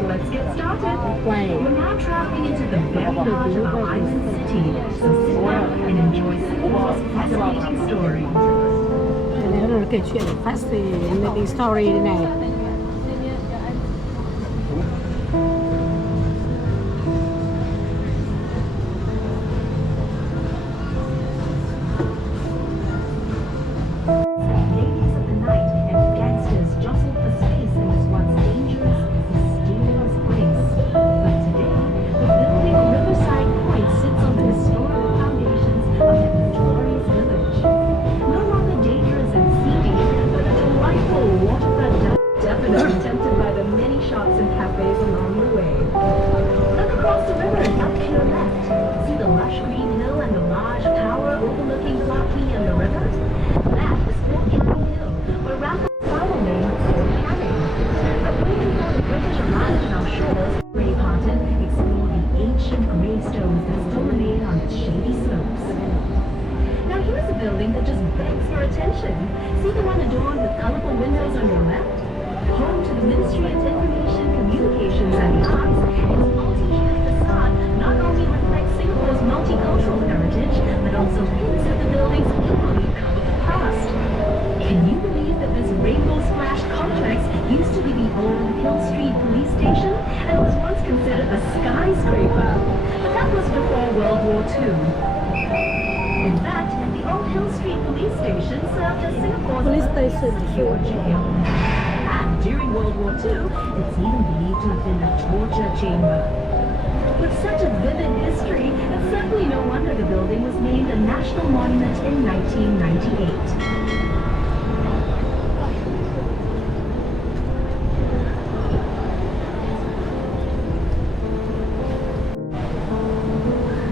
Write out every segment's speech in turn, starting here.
Let's get started. Quay. We're now traveling into the very heart of our island city, so sit back and enjoy Singapore's fascinating story. Đây là nó kể chuyện fascinating story đây này. Ladies of the night and gangsters jostled for space in this once dangerous, mysterious place. But today, the building Riverside Point sits on the historic foundations of that notorious village. No longer dangerous and seedy, but a delightful waterfront definitely tempted by the many shops and cafes along the way. Look across the river and up to your left. See the lush green hill and the large tower overlooking Clarke Quay and the river? That is Fort Canning Hill, where Raffles Final name Fort Canning. But way before the British arrived on our shores, brave-hearted, explore the ancient gravestones that still remain on its shady slopes. Now here's a building that just begs for attention. See the one adorned with colorful windows on your left? Home to the Ministry of Information, Communications and the Arts, its multi-hued facade not only reflects Singapore's multicultural heritage, but also hints at the building's equally colorful past. Can you believe that this rainbow-splashed complex used to be the old Hill Street Police Station and was once considered a skyscraper? But that was before World War II. In fact, the old Hill Street Police Station served as Singapore's Police station. secure jail. And during World War II, it's even believed to have been a torture chamber. With such a vivid history, it's certainly no wonder the building was named a national monument in 1998.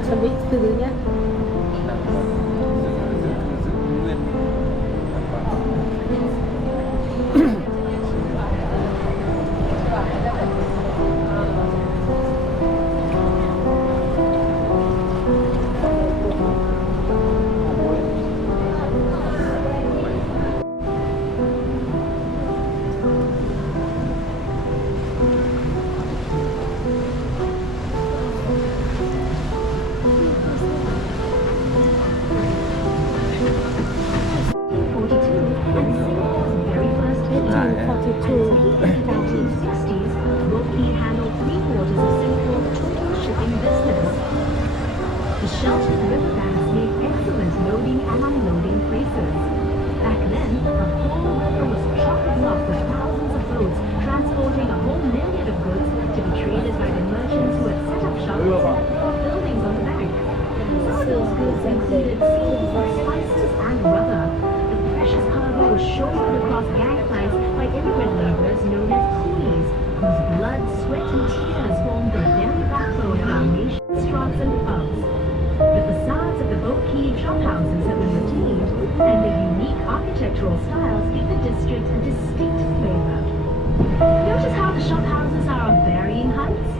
Chuẩn bị từ từ nhé. The sheltered riverbanks made excellent loading and unloading places. Back then, the whole river was chock-a-block with thousands of boats transporting a whole myriad of goods to be traded by the merchants who had set up shop in their buildings on the bank. Some of those goods included seeds, spices, and rubber. The precious cargo was shouldered across gangplanks by immigrant laborers known as coolies, whose blood, sweat, and tears formed the very backbone of our nation's restaurants and pubs. The facades of the boat quay shophouses have been retained, and the unique architectural styles give the district a distinct flavor. Notice how the shophouses are of varying heights?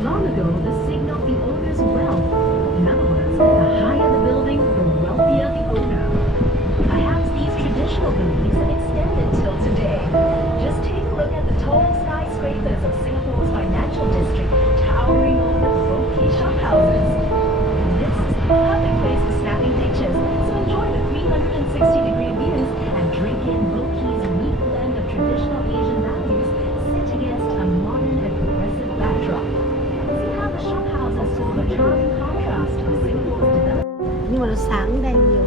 Long ago, this signaled the owner's wealth. In other words, the higher the building, the wealthier the owner. Perhaps these traditional beliefs have extended till today. Just take a look at the tall skyscrapers of Singapore's financial district towering over the boat quay shophouses. This is the perfect place for snapping pictures, so enjoy the 360-degree views and drink in boat quay's unique blend of traditional Asian values set against a modern and progressive backdrop. See how the shophouses form a charming contrast to Singapore's development. Nhưng mà nó sáng đèn nhiều.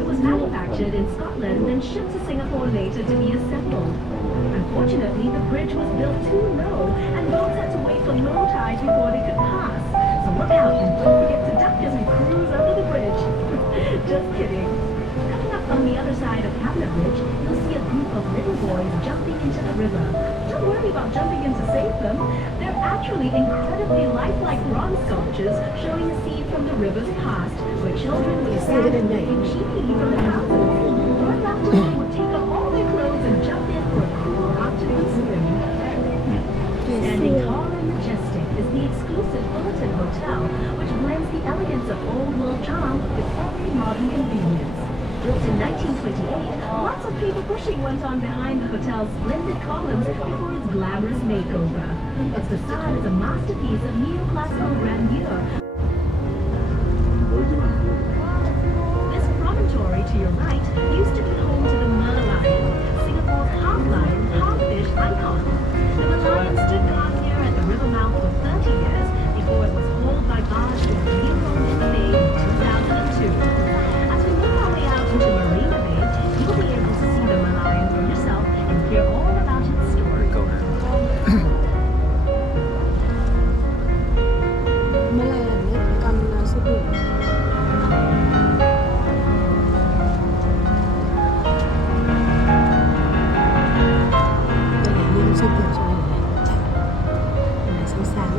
It was manufactured in Scotland and shipped to Singapore later to be assembled. Unfortunately, the bridge was built too low and boats had to wait for low tide before they could pass. So look out and don't forget to duck as we cruise under the bridge. Just kidding. Coming up on the other side of Cabinet Bridge, you'll see a group of little boys jumping into the river. Don't worry about jumping in to save them. They're actually incredibly lifelike bronze sculptures showing a scene from the river's past, where children would stand and wave cheekily from the houses. Right after they would take off all their clothes and jump in for a cool afternoon swim. Standing tall and majestic is the exclusive Fullerton Hotel, which blends the elegance of old world charm with every modern convenience. Built in 1928, lots of people pushing went on behind the hotel's splendid columns before its glamorous makeover. Its facade is a masterpiece of neoclassical grandeur. This promontory to your right used to be home to the merlion, Singapore's half-lion, half-fish icon. The merlion stood guard here at the river mouth for 30 years before it was hauled by barge to New Roman Bay in 2002. As we make our way out into Marina Bay, you'll be able to see the merlion for yourself and hear all about its story. Merlion ấy, con sư tử. Đây là như con sư tử cho này này. Đây là sáng sáng.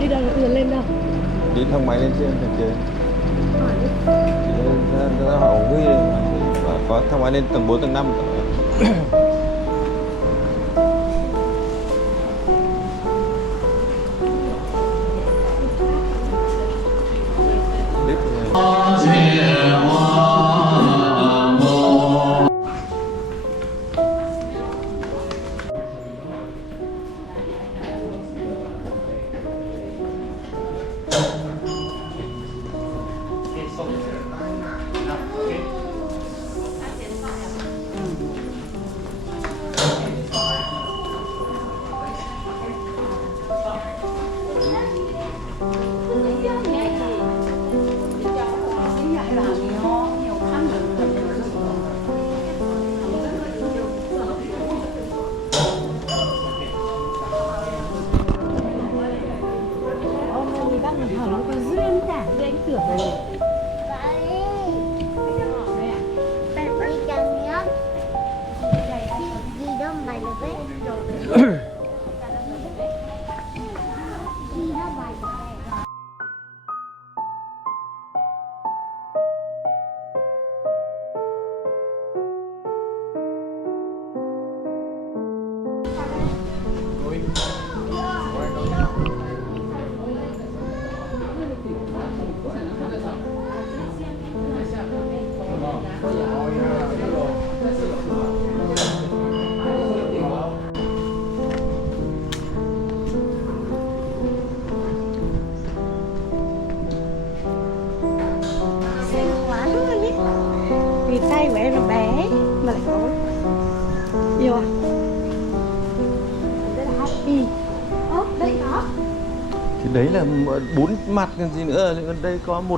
Đi đâu nữa lên đâu? Đi thang máy lên trên tầng trên. Ra hỏi Huy có thang máy lên tầng 4, tầng 5. tưởng đây này. Gì đâu mày được đấy. Gì đâu mày được đấy. Vì tay của em là bé mà lại có yêu à? Đây là happy. Đây đó. Thì đấy là 4 mặt còn gì nữa, đây có một